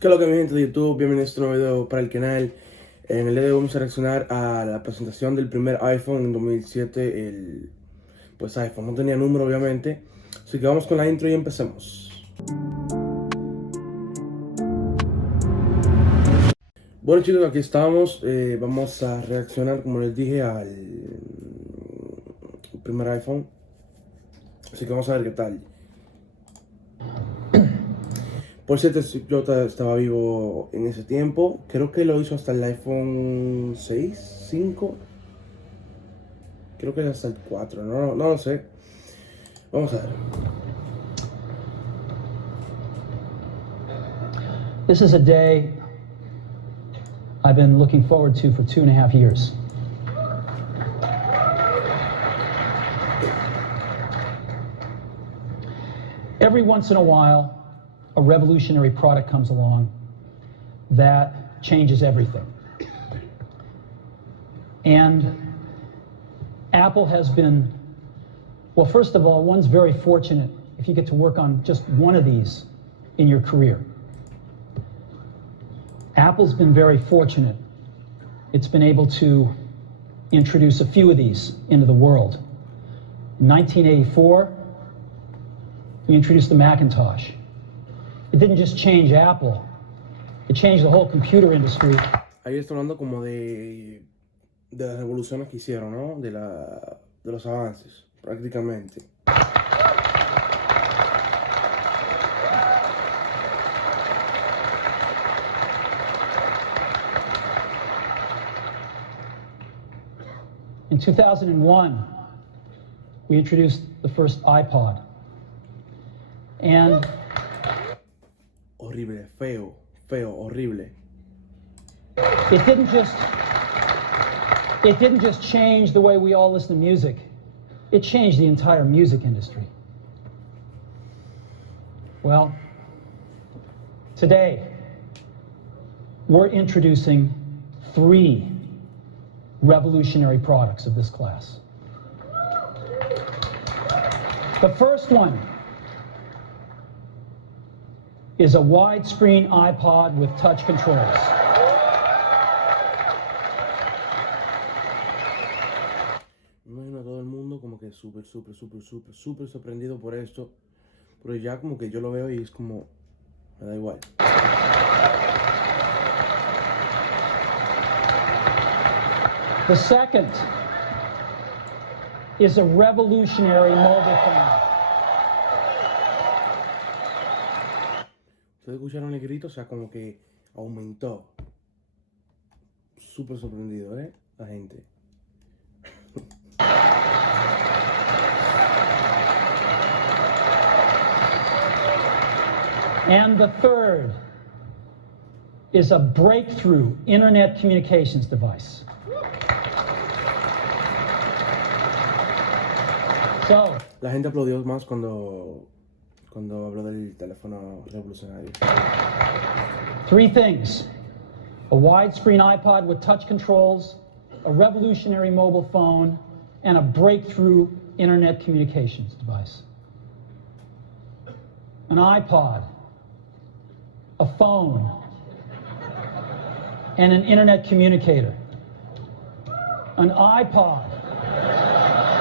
¿Qué es lo que mi gente de YouTube? Bienvenidos a este nuevo video para el canal. En el día de hoy vamos a reaccionar a la presentación del primer iPhone en 2007. El iPhone no tenía número, obviamente. Así que vamos con la intro y empecemos. Bueno, chicos, aquí estamos. Vamos a reaccionar, como les dije, al primer iPhone. Así que vamos a ver qué tal. Por cierto, yo estaba vivo en ese tiempo. Creo que lo hizo hasta el iPhone 6, 5. Creo que hasta el 4, no lo sé. Vamos a ver. This is a day I've been looking forward to for 2.5 years. Every once in a while, a revolutionary product comes along that changes everything. And Apple has been, well, first of all, one's very fortunate if you get to work on just one of these in your career. Apple's been very fortunate. It's been able to introduce a few of these into the world. In 1984, we introduced the Macintosh. It didn't just change Apple, it changed the whole computer industry. Ahí está hablando como de las revoluciones que hicieron, ¿no? De los avances, prácticamente. In 2001, we introduced the first iPod. And horrible, feo, horrible. It didn't just change the way we all listen to music. It changed the entire music industry. Well, today we're introducing 3 revolutionary products of this class. The first one is a widescreen iPod with touch controls. Imagino a todo el mundo como que súper sorprendido por esto. Pero ya como que yo lo veo y es como, me da igual. The second is a revolutionary mobile phone. Ustedes escucharon el grito, o sea, como que aumentó. Súper sorprendido, la gente. And the third is a breakthrough internet communications device. So, la gente aplaudió más cuando habló del teléfono revolucionario. 3 things: a widescreen iPod with touch controls, a revolutionary mobile phone, and a breakthrough internet communications device. An iPod, a phone, and an internet communicator. An iPod,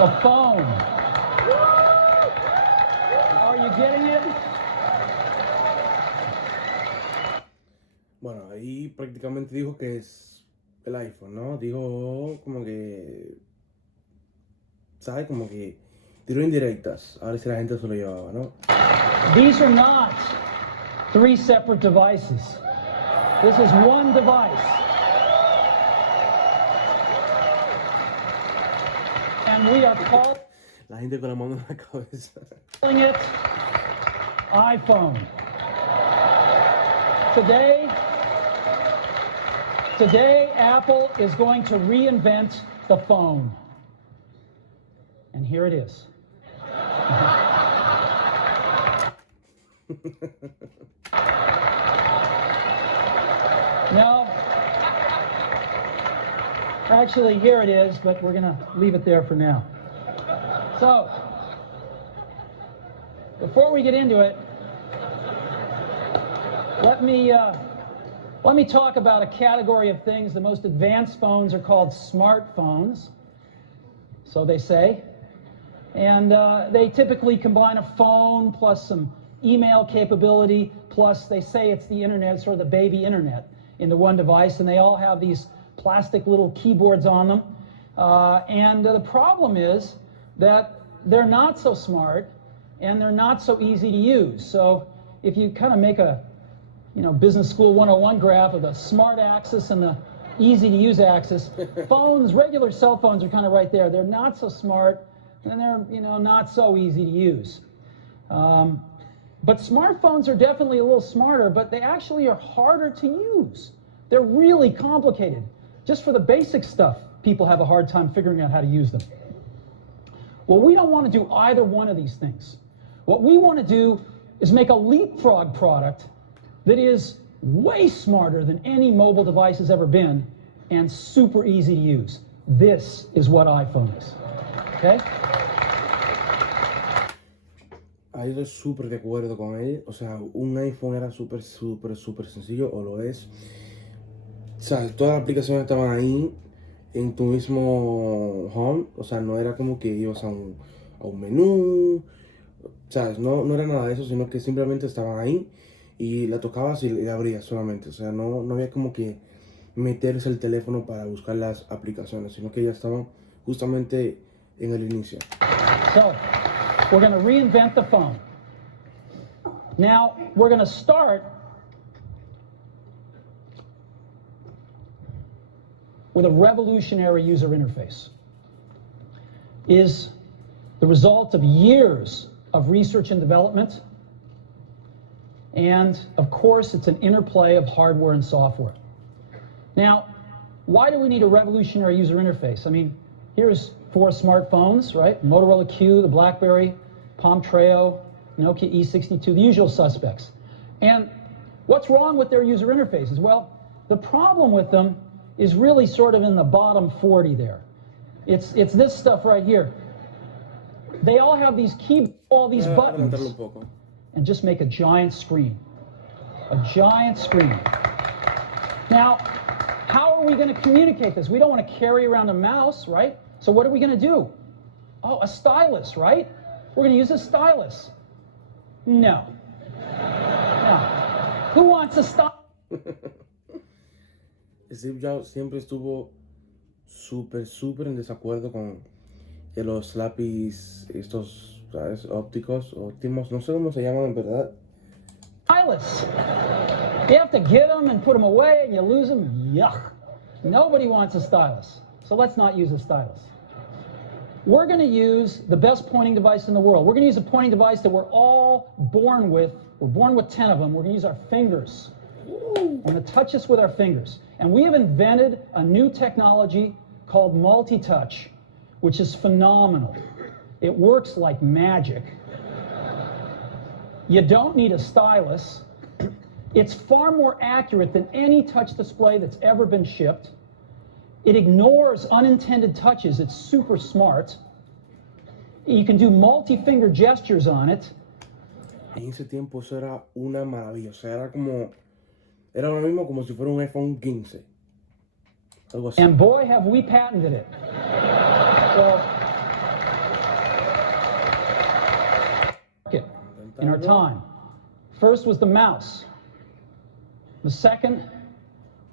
a phone. Are you getting it? Bueno, ahí prácticamente dijo que es el iPhone, ¿no? Dijo como que, ¿sabes? Como que tiró indirectas. A ver si la gente se lo llevaba, ¿no? These are not 3 separate devices. This is one device. And we are calling La gente con la mano en la cabeza. it iPhone. Today, Apple is going to reinvent the phone. And here it is. No. Actually, here it is, but we're going to leave it there for now. So, before we get into it, let me Let me talk about a category of things. The most advanced phones are called smartphones, so they say. And they typically combine a phone plus some email capability, plus they say it's the internet, sort of the baby internet in the one device, and they all have these plastic little keyboards on them. The problem is that they're not so smart and they're not so easy to use. So if you kind of make a business school 101 graph of the smart axis and the easy to use axis, phones, regular cell phones are kind of right there. They're not so smart and they're not so easy to use. But smartphones are definitely a little smarter, but they actually are harder to use. They're really complicated. Just for the basic stuff, people have a hard time figuring out how to use them. Well, we don't want to do either one of these things. What we want to do is make a leapfrog product that is way smarter than any mobile device has ever been and super easy to use. This is what iPhone is. Okay? Ahí estoy súper de acuerdo con él. O sea, un iPhone era súper sencillo, o lo es. O sea, todas las aplicaciones estaban ahí en tu mismo home. O sea, no era como que ibas a un menú. O sea, no era nada de eso, sino que simplemente estaban ahí y la tocabas y la abrías solamente. O sea, no había como que meterse el teléfono para buscar las aplicaciones, sino que ya estaban justamente en el inicio. So, we're going to reinvent the phone. Now, we're going to start with a revolutionary user interface. Is the result of years of research and development, and of course it's an interplay of hardware and software. Now, why do we need a revolutionary user interface? I mean, here's 4 smartphones, right? Motorola Q, the BlackBerry, Palm Treo, Nokia E62, the usual suspects. And what's wrong with their user interfaces? Well, the problem with them is really sort of in the bottom 40 there. It's this stuff right here. They all have these buttons, and just make a giant screen. A giant screen. Now, how are we going to communicate this? We don't want to carry around a mouse, right? So what are we going to do? Oh, a stylus, right? We're going to use a stylus. No. No. Who wants a stylus? Steve Jobs siempre estuvo súper en desacuerdo con que los lápiz, estos, ¿sabes? Óptimos, no sé cómo se llaman en verdad. Stylus. You have to get them and put them away and you lose them. Yuck. Nobody wants a stylus. So let's not use a stylus. We're going to use the best pointing device in the world. We're going to use a pointing device that we're all born with. We're born with 10 of them. We're going to use our fingers. We're going to touch this with our fingers. And we have invented a new technology called multi-touch, which is phenomenal. It works like magic. You don't need a stylus. It's far more accurate than any touch display that's ever been shipped. It ignores unintended touches. It's super smart. You can do multi-finger gestures on it. En ese tiempo eso era una maravilla. O sea, era lo mismo como si fuera un iPhone 15. Algo así. And boy, have we patented it. So, in our time. First was the mouse. The second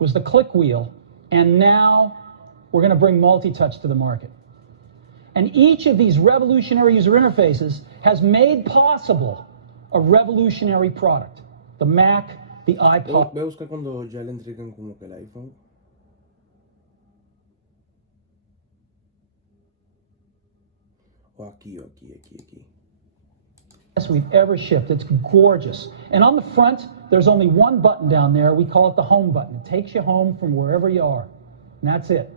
was the click wheel. And now we're going to bring multi-touch to the market. And each of these revolutionary user interfaces has made possible a revolutionary product. The Mac, the iPod. Voy a buscar cuando ya le entregan como que el iPhone. O aquí. Best we've ever shipped. It's gorgeous. And on the front, there's only one button down there. We call it the home button. It takes you home from wherever you are. And that's it.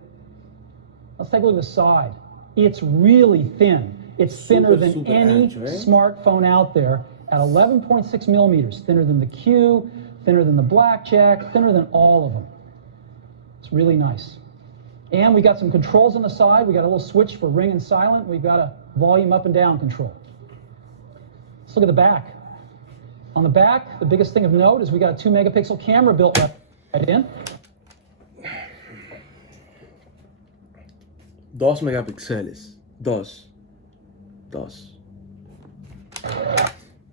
Let's take a look at the side. It's really thin. It's thinner than any smartphone out there at 11.6 millimeters. Thinner than the Q, thinner than the Blackjack, thinner than all of them. It's really nice. And we got some controls on the side. We got a little switch for ring and silent. We've got a volume up and down control. Let's look at the back. On the back, the biggest thing of note is we got a 2-megapixel camera built up. Right in. 2 megapíxeles. 2.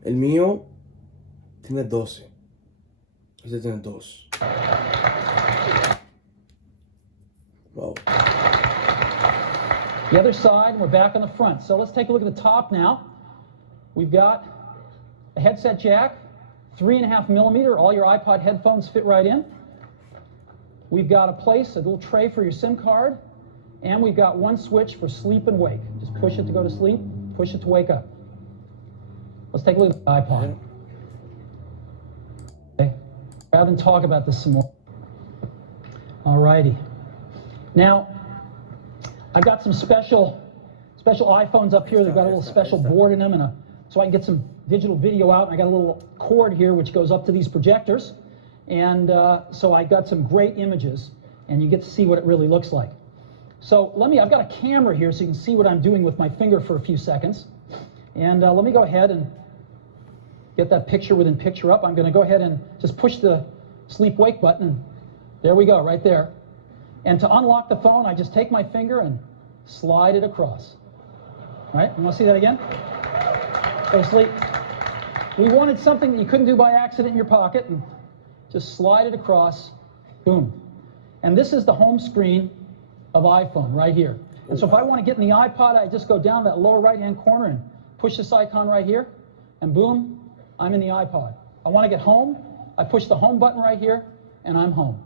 El mío tiene 12. Este tiene 2. Wow. The other side, we're back on the front. So let's take a look at the top now. We've got a headset jack, 3.5 millimeter. All your iPod headphones fit right in. We've got a little tray for your SIM card. And we've got one switch for sleep and wake. Just push it to go to sleep, push it to wake up. Let's take a look at the iPod. Okay. Rather than talk about this some more. All righty. Now, I've got some special iPhones up here. They've got a little special board in them, so I can get some digital video out. I got a little cord here which goes up to these projectors, and so I got some great images, and you get to see what it really looks like. So I've got a camera here so you can see what I'm doing with my finger for a few seconds. And let me go ahead and get that picture within picture up. I'm going to go ahead and just push the sleep wake button. There we go, right there. And to unlock the phone, I just take my finger and slide it across. All right, you want to see that again? Go to sleep. We wanted something that you couldn't do by accident in your pocket, and just slide it across, boom. And this is the home screen of iPhone right here. And so if I want to get in the iPod, I just go down that lower right-hand corner and push this icon right here, and boom, I'm in the iPod. I want to get home, I push the home button right here, and I'm home.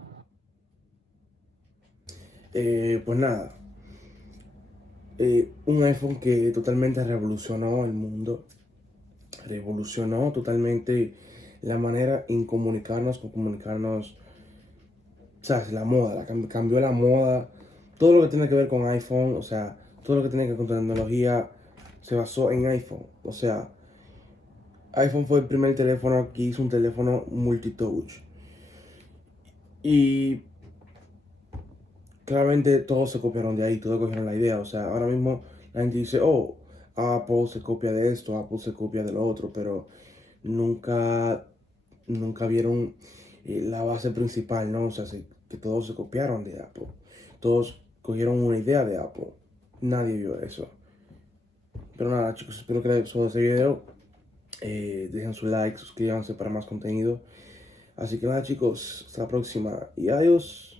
Pues nada, un iPhone que totalmente revolucionó el mundo, revolucionó totalmente la manera en comunicarnos, ¿sabes? La moda, cambió la moda, todo lo que tiene que ver con iPhone, o sea, todo lo que tiene que ver con tecnología se basó en iPhone, o sea, iPhone fue el primer teléfono que hizo un teléfono multitouch. Y claramente todos se copiaron de ahí, todos cogieron la idea. O sea, ahora mismo la gente dice, oh, Apple se copia de esto, Apple se copia de lo otro, pero nunca vieron la base principal, ¿no? O sea, que todos se copiaron de Apple. Todos cogieron una idea de Apple. Nadie vio eso. Pero nada, chicos, espero que les gustó este video. Dejen su like, suscríbanse para más contenido. Así que nada, chicos, hasta la próxima y adiós.